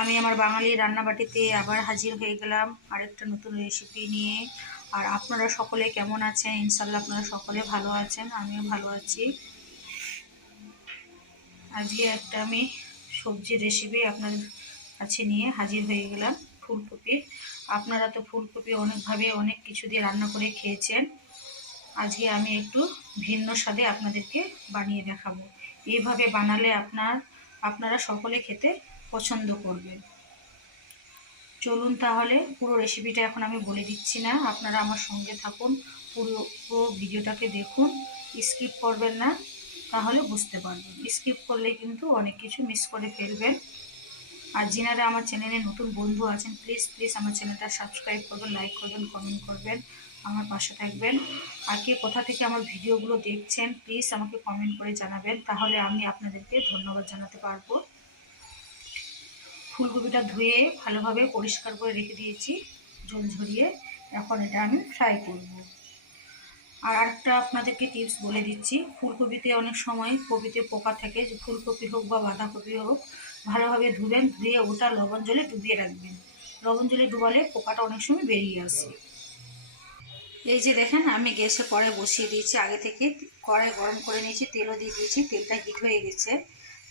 আমি আমার বাঙালি রান্নাবাটিতে আবার হাজির হয়ে গেলাম আরেকটা নতুন রেসিপি নিয়ে। আর আপনারা সকলে কেমন আছেন? ইনশাল্লাহ আপনারা সকলে ভালো আছেন, আমিও ভালো আছি। আজকে একটা আমি সবজির রেসিপি আপনাদের কাছে নিয়ে হাজির হয়ে গেলাম, ফুলকপির। আপনারা তো ফুলকপি অনেকভাবে অনেক কিছু দিয়ে রান্না করে খেয়েছেন। আজকে আমি একটু ভিন্ন স্বাদে আপনাদেরকে বানিয়ে দেখাবো। এইভাবে বানালে আপনারা সকলে খেতে পছন্দ করবেন। চলুন তাহলে পুরো রেসিপিটা এখন আমি বলে দিচ্ছি না, আপনারা আমার সঙ্গে থাকুন, পুরো ভিডিওটাকে দেখুন, স্কিপ করবেন না, তাহলে বুঝতে পারবেন। স্কিপ করলে কিন্তু অনেক কিছু মিস করে ফেলবেন। আর যিনারা আমার চ্যানেলে নতুন বন্ধু আছেন, প্লিজ আমার চ্যানেলটা সাবস্ক্রাইব করবেন, লাইক করবেন, কমেন্ট করবেন, আমার পাশে থাকবেন। আর কে কোথা থেকে আমার ভিডিওগুলো দেখছেন প্লিজ আমাকে কমেন্ট করে জানাবেন, তাহলে আমি আপনাদেরকে ধন্যবাদ জানাতে পারবো। ফুলকপিটা ধুয়ে ভালোভাবে পরিষ্কার করে রেখে দিয়েছি জল ঝরিয়ে। এখন এটা আমি ফ্রাই করব। আর আরেকটা আপনাদেরকে টিপস বলে দিচ্ছি, ফুলকপিতে অনেক সময় কপিতে পোকা থাকে, যে ফুলকপি হোক বা বাঁধাকপি হোক, ভালোভাবে ধুবেন, ধুয়ে ওটা লবণ জলে ডুবিয়ে রাখবেন। লবণ জলে ডুবালে পোকাটা অনেক সময় বেরিয়ে আসে। এই যে দেখেন, আমি গ্যাসে কড়াই বসিয়ে দিয়েছি, আগে থেকে কড়াই গরম করে নিয়েছি, তেলও দিয়ে দিয়েছি, তেলটা হিট হয়ে গেছে।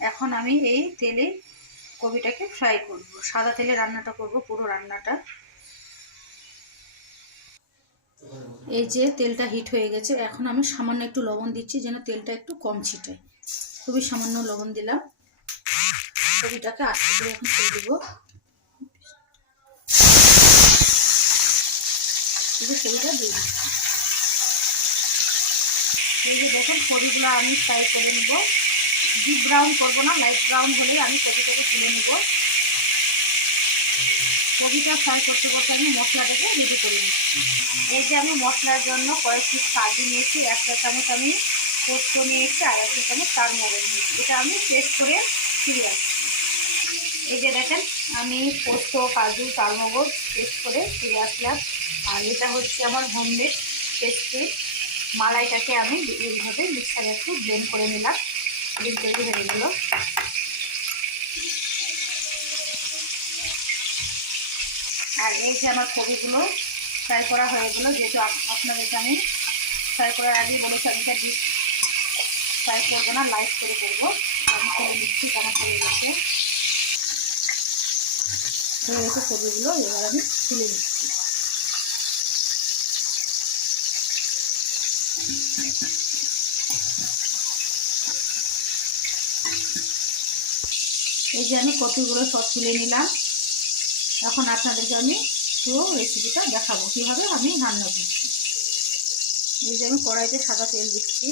এখন আমি এই তেলে কপিটাকে ফ্রাই করব, সাদা তেলে রান্নাটা করব, পুরো রান্নাটা। এই যে তেলটা হিট হয়ে গেছে, এখন আমি সামান্য একটু লবণ দিচ্ছি যেন তেলটা একটু কম ছিটায়। খুবই সামান্য লবণ দিলাম। কপিটাকে আস্তে করে এখন ছেড়ে দেবো। এই যে কপিটা দিয়ে দিচ্ছি। এই যে দেখেন, কপিগুলো আমি ফ্রাই করে নেব। ডিপ ব্রাউন করবো না, লাইট ব্রাউন হলে আমি কপিটাকে তুলে নেব। কপিটা ফ্রাই করতে করতে আমি মশলাটাকে রেডি করে নিচ্ছি। এই যে আমি মশলার জন্য কয়েক পিস কাজু নিয়েছি, একটা চামচ আমি পোস্ত নিয়েছি, আর একটা চামচ চারমগজ নিয়েছি। এটা আমি পেস্ট করে ফিরে রাখছি। এই যে দেখেন, আমি পোস্ত, কাজু, চারমগজ পেস্ট করে ফিরে আসলাম। আর এটা হচ্ছে আমার হোমমেড পেস্ট্রি। মালাইটাকে আমি এইভাবে মিক্সারে একটু ব্লেন্ড করে নিলাম, ব্লেন্ড তৈরি হয়ে গেল। আর এই যে আমার কপিগুলো ফ্রাই করা হয়ে গেলো। যেহেতু আপনাদেরকে আমি ফ্রাই করার আগেই বলেছি আমি এটা ডিপ ফ্রাই করবো না, লাইট করে করবো। আমি করে দিচ্ছি, কেমন করে গেছে হয়ে গেছে কপিগুলো। এবার আমি তুলে দিচ্ছি। এই যে আমি কপিগুলো সব তুলে নিলাম। এখন আপনাদেরকে আমি পুরো রেসিপিটা দেখাবো কীভাবে আমি রান্না করছি। এই যে আমি কড়াইতে সাদা তেল দিচ্ছি,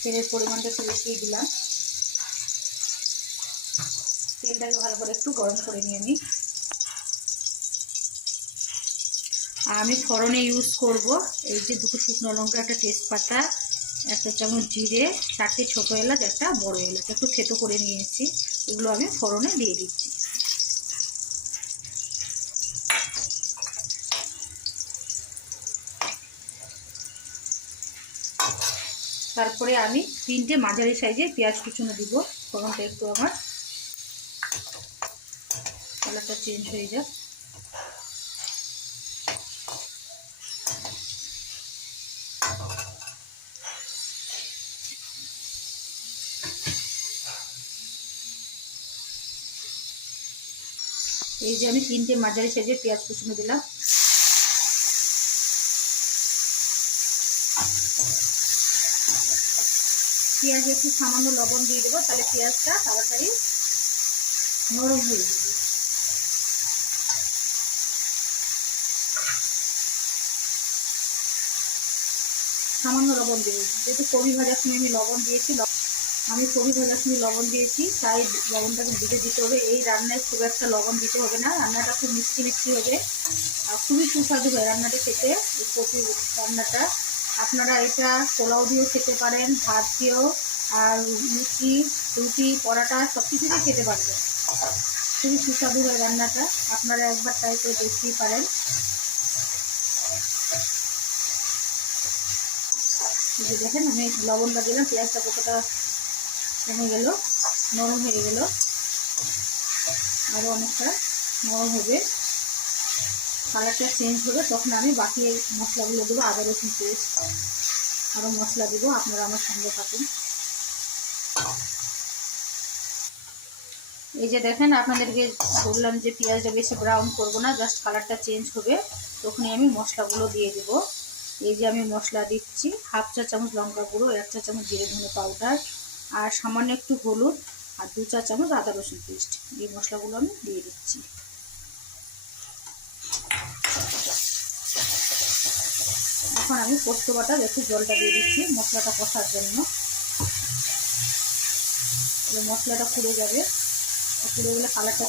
তেলের পরিমাণটা একটু বেশি দিলাম। তেলটাকে ভালো করে একটু গরম করে নিয়ে নিই। আর আমি ফোড়নে ইউজ করব এই যে দুটো শুকনো লঙ্কা, একটা তেজপাতা, একটা চামচ জিরে, 4টে ছোটো এলাচ, একটা বড় এলাচ একটু থেতো করে নিয়েছি। এগুলো আমি ফোড়নে দিয়ে দিচ্ছি। তারপরে আমি 3টে মাঝারি সাইজে পেঁয়াজ কুচুনো দিব। ফোড়নটা একটু আমার কালারটা চেঞ্জ হয়ে যাক। এই যে আমি 3টে মাঝারি সাইজে পেঁয়াজ কুচুনো দিলাম। পেঁয়াজে একটু সামান্য লবণ দিয়ে দেবো, তাহলে পেঁয়াজটা তাড়াতাড়ি নরম হয়ে যাবে। সামান্য লবণ দেবো, যেহেতু কবি ভাজার সময় আমি লবণ দিয়েছি, লবণ দিয়েছি, তাই লবণটাকে বুঝে দিতে হবে। এই রান্নায় খুব একটা লবণ দিতে হবে না, রান্নাটা খুব মিষ্টি মিষ্টি হবে আর খুবই সুস্বাদু হয় রান্নাটা খেতে। এই কপি রান্নাটা আপনারা এটা পোলাও দিয়েও খেতে পারেন, ভাত দিয়েও, আর লুচি, রুটি, পরাটা সব কিছুতেই খেতে পারবেন। খুবই সুস্বাদু হয় রান্নাটা, আপনারা একবার ট্রাই করে দেখতেই পারেন। যে দেখেন, আমি লবণটা দিলাম, পেঁয়াজটা কতটা কমে গেল, নরম হয়ে গেল। আরও অনেকটা নরম হবে, কালারটা চেঞ্জ হবে, তখন আমি বাকি মশলাগুলো দেবো। আদা রসুন পেস্ট, আরও মশলা দেবো, আপনারা আমার সঙ্গে থাকুন। এই যে দেখেন, আপনাদেরকে বললাম যে পেঁয়াজটা বেশি ব্রাউন করবো না, জাস্ট কালারটা চেঞ্জ হবে, তখনই আমি মশলাগুলো দিয়ে দেবো। এই যে আমি মশলা দিচ্ছি, 1/2 চা চামচ লঙ্কা গুঁড়ো, 1 চা চামচ জিরে ধনে পাউডার, আর সামান্য একটু হলুদ, আর 2 চা চামচ আদা রসুন পেস্ট। এই মশলাগুলো আমি দিয়ে দিচ্ছি। এখন আমি পোস্ত বাটা একটু জলটা দিয়ে দিচ্ছি মশলাটা কষার জন্য। মশলাটা পুড়ে যাবে, পুড়ে গেলে কালারটা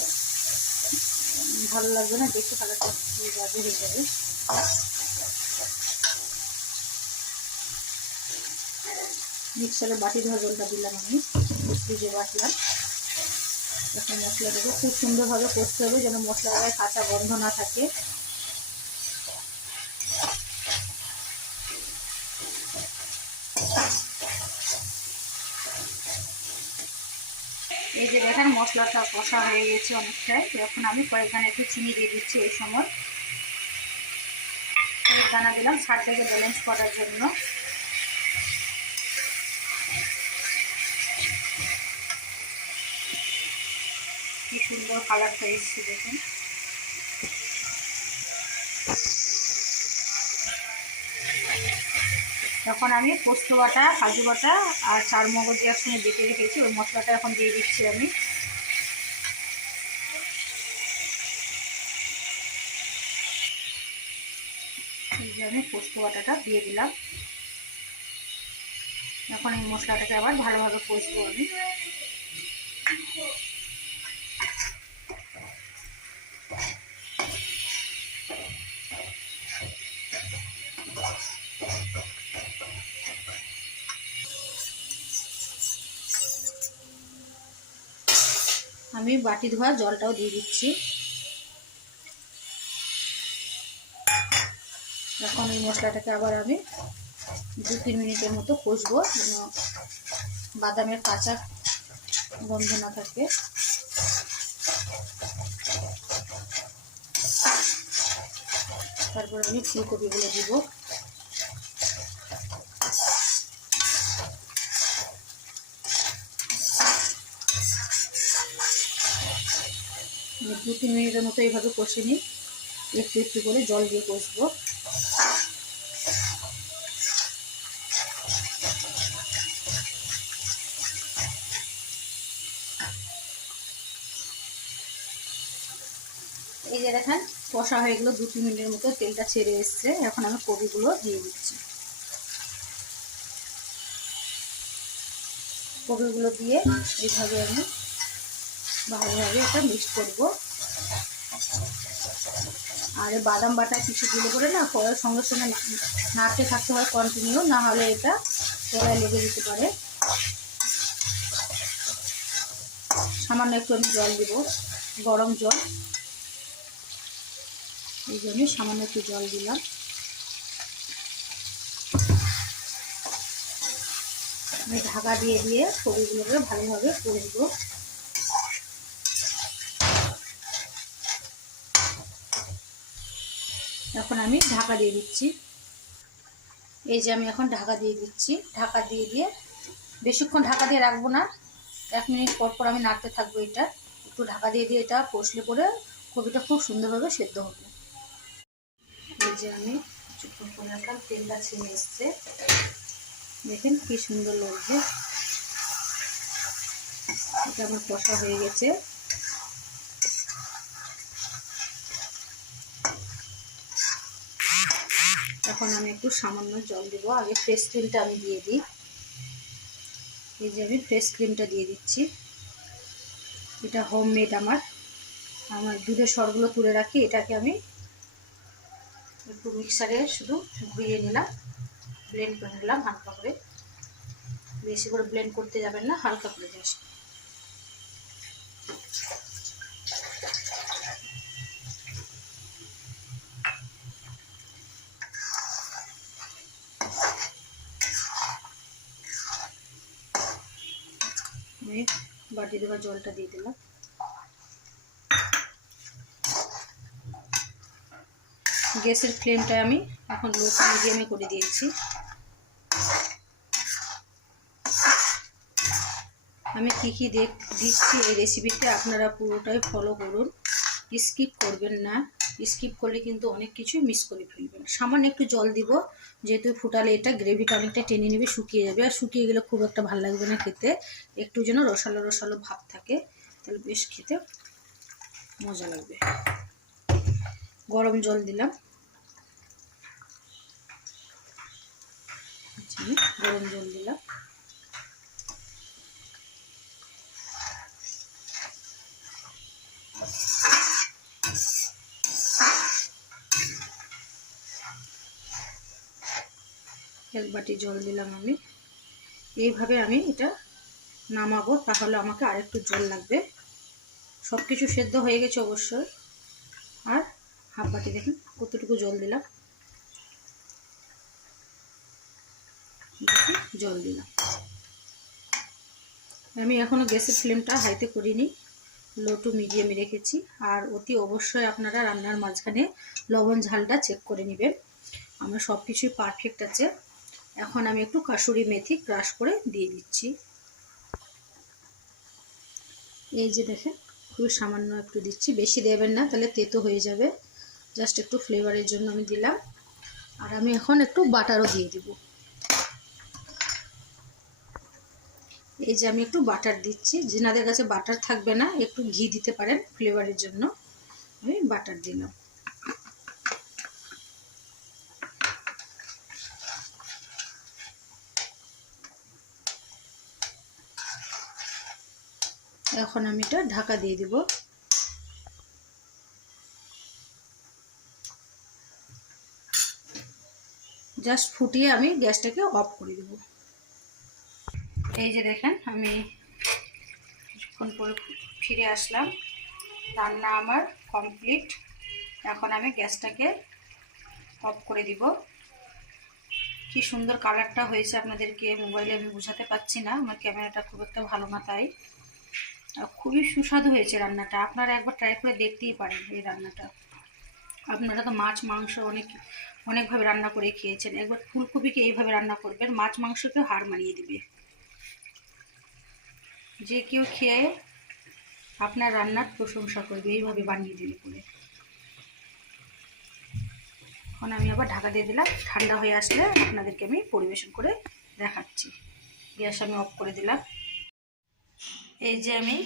ভালো লাগবে না, দেখে কালারটা পুড়ে যাবে, হয়ে যাবে। মিক্সারে বাটি ধোয়া জলটা দিলাম আমি, ফ্রিজে বাটলাম। এখন মশলাটাকে খুব সুন্দরভাবে কষতে হবে, যেন মশলাটায় কাঁচা গন্ধ না থাকে। এই যে দেখেন, মশলাটা কষা হয়ে গেছে অনেকটাই। তো এখন আমি কয়েকখানা একটু চিনি দিয়ে দিচ্ছি। এই সময় দানা দিলাম স্বাদটাকে ব্যালেন্স করার জন্য। কি সুন্দর কালারটা এসছে দেখুন। এখন আমি পোস্ত বাটা, কাজু বাটা আর চারমগজ একসঙ্গে বেটে রেখেছি, ওই মশলাটা এখন দিয়ে দিচ্ছি আমি। এই যে আমি পোস্ত বাটাটা দিয়ে দিলাম। এখন এই মশলাটাকে আবার ভালোভাবে কষবো আমি। আমি বাটি ধোয়া জলটাও দিয়ে দিচ্ছি। এখন এই মশলাটাকে আবার আমি 2-3 মিনিটের মতো কষবো, যেন বাদামের কাঁচা গন্ধ না থাকে। তারপর আমি ফুলকপিগুলো দিব। আমি 2-3 মিনিটের মতো এইভাবে কষে নিই, একটু একটু করে জল দিয়ে কষবো। এই যে দেখেন, কষা হয়ে গেলো, 2-3 মিনিটের মতো তেলটা ছেড়ে এসছে। এখন আমি কপিগুলো দিয়ে দিচ্ছি। কপিগুলো দিয়ে এইভাবে আমি ভালোভাবে এটা মিক্স করবো। আর বাদাম বাটা কিছু দিলে করে না, করার সঙ্গে সঙ্গে নাড়তে থাকতে হয় কন্টিনিউ, না হলে এটা তলায় লেগে যেতে পারে। সামান্য একটু আমি জল দিব, গরম জল। এই জন্য সামান্য একটু জল দিলাম। আমি ঢাকা দিয়ে দিয়ে কপিগুলোকে ভালোভাবে কষবো। এখন আমি ঢাকা দিয়ে দিচ্ছি। এই যে আমি এখন ঢাকা দিয়ে দিচ্ছি। ঢাকা দিয়ে দিয়ে বেশিক্ষণ ঢাকা দিয়ে রাখবো না, 1 মিনিট পর পর আমি নাড়তে থাকবো। এটা একটু ঢাকা দিয়ে দিয়ে এটা কষলে পরে কপিটা খুব সুন্দরভাবে সেদ্ধ হবে। এই যে আমি কিছুক্ষণ করে রাখলাম, তেলটা ছেড়ে এসছে, দেখেন কি সুন্দর লাগছে। এটা আমার কষা হয়ে গেছে। এখন আমি একটু সামান্য জল দেব। আগে ফ্রেশ ক্রিমটা আমি দিয়ে দিই। এই যে আমি ফ্রেশ ক্রিমটা দিয়ে দিচ্ছি। এটা হোমমেড, আমার দুধের সরগুলো তুলে রাখি। এটাকে আমি একটু মিক্সারে শুধু ঘুরিয়ে নিলাম, ব্লেন্ড করে নিলাম হালকা করে। বেশি করে ব্লেন্ড করতে যাবেন না, হালকা করে জাস্ট। আমি বাটি দেওয়া জলটা দিয়ে দিলাম। গ্যাসের ফ্লেমটা আমি এখন লো টু মিডিয়ামে করে দিয়েছি। আমি কী দিচ্ছি এই রেসিপিতে আপনারা পুরোটাই ফলো করুন, স্কিপ করবেন না। স্কিপ করলে কিন্তু অনেক কিছু মিস করে ফেলবেন। সামান্য একটু জল দিব, যেহেতু ফুটালে এটা গ্রেভিটা অনেকটা টেনে নেবে, শুকিয়ে যাবে। আর শুকিয়ে গেলে খুব একটা ভালো লাগবে না খেতে, একটু যেন রসালো রসালো ভাব থাকে, তাহলে বেশ খেতে মজা লাগবে। গরম জল দিলাম, গরম জল দিলাম। এক বাটি জল দিলাম আমি। এইভাবে আমি এটা নামাবো, তাহলে আমাকে আরেকটু জল লাগবে। সব কিছু সেদ্ধ হয়ে গেছে অবশ্যই। আর হাফ বাটি দেখুন কতটুকু জল দিলাম, জল দিলাম। আমি এখনও গ্যাসের ফ্লেমটা হাইতে করিনি, লো টু মিডিয়ামে রেখেছি। আর অতি অবশ্যই আপনারা রান্নার মাঝখানে লবণ ঝালটা চেক করে নেবেন। আমার সব কিছুই পারফেক্ট আছে। এখন আমি একটু কাসুরি মেথি ক্রাশ করে দিয়ে দিচ্ছি। এই যে দেখেন, খুবই সামান্য একটু দিচ্ছি, বেশি দেবেন না, তাহলে তেতো হয়ে যাবে। জাস্ট একটু ফ্লেভারের জন্য আমি দিলাম। আর আমি এখন একটু বাটারও দিয়ে দিব। এই যে আমি একটু বাটার দিচ্ছি, যেনাদের কাছে বাটার থাকবে না একটু ঘি দিতে পারেন ফ্লেভারের জন্য। আমি বাটার দিলাম। এখন আমি এটা ঢাকা দিয়ে দিব। জাস্ট ফুটিয়ে আমি গ্যাসটাকে অফ করে দেব। এই যে দেখেন, আমি কিছুক্ষণ পরে ফিরে আসলাম। রান্না আমার কমপ্লিট। এখন আমি গ্যাসটাকে অফ করে দিব। কি সুন্দর কালারটা হয়েছে, আপনাদেরকে মোবাইলে আমি বোঝাতে পারছি না, আমার ক্যামেরাটা খুব একটা ভালো না, তাই। খুবই সুস্বাদু হয়েছে রান্নাটা। আপনারা একবার ট্রাই করে দেখতেই পারেন এই রান্নাটা। আপনারা তো মাছ মাংস অনেকভাবে রান্না করে খেয়েছেন, একবার ফুলকপিকে এইভাবে রান্না করবেন, মাছ মাংসকেও হার মানিয়ে দিবে। যে কেউ খেয়ে আপনার রান্নার প্রশংসা করবে, এইভাবে বানিয়ে দিলে পরে। এখন আমি আবার ঢাকা দিয়ে দিলাম। ঠান্ডা হয়ে আসলে আপনাদেরকে আমি পরিবেশন করে দেখাচ্ছি। গ্যাস আমি অফ করে দিলাম। এই যে আমি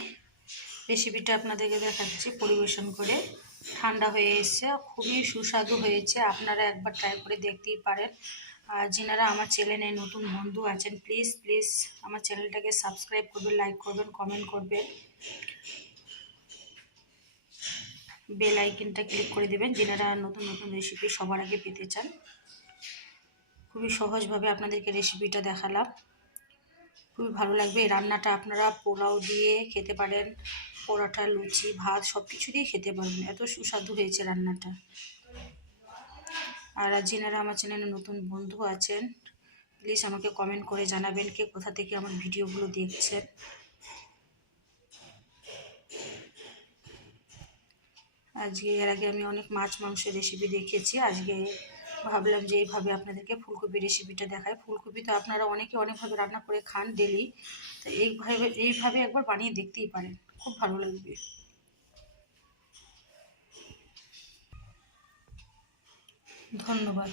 রেসিপিটা আপনাদেরকে দেখাচ্ছি পরিবেশন করে। ঠান্ডা হয়ে এসছে, খুবই সুস্বাদু হয়েছে। আপনারা একবার ট্রাই করে দেখতেই পারেন। আর যিনারা আমার চ্যানেলে নতুন বন্ধু আছেন, প্লিজ প্লিজ আমার চ্যানেলটাকে সাবস্ক্রাইব করবেন, লাইক করবেন, কমেন্ট করবেন, বেল আইকনটা ক্লিক করে দেবেন যিনারা নতুন নতুন রেসিপি সবার আগে পেতে চান। খুবই সহজভাবে আপনাদেরকে রেসিপিটা দেখালাম, খুবই ভালো লাগবে। এই রান্নাটা আপনারা পোলাও দিয়ে খেতে পারেন, পরোটা, লুচি, ভাত সব কিছু দিয়ে খেতে পারবেন, এত সুস্বাদু হয়েছে রান্নাটা। আর যিনারা আমার চ্যানেলে নতুন বন্ধু আছেন, প্লিজ আমাকে কমেন্ট করে জানাবেন কে কোথা থেকে আমার ভিডিওগুলো দেখছেন। আজকে এর আগে আমি অনেক মাছ মাংসের রেসিপি দেখেছি, আজকে ভাবলাম যে এইভাবে আপনাদেরকে ফুলকপি রেসিপিটা দেখায়। ফুলকপি তো আপনারা অনেকভাবে রান্না করে খান ডেলি, তো এইভাবে একবার বানিয়ে দেখতেই পারেন, খুব ভালো লাগবে। ধন্যবাদ।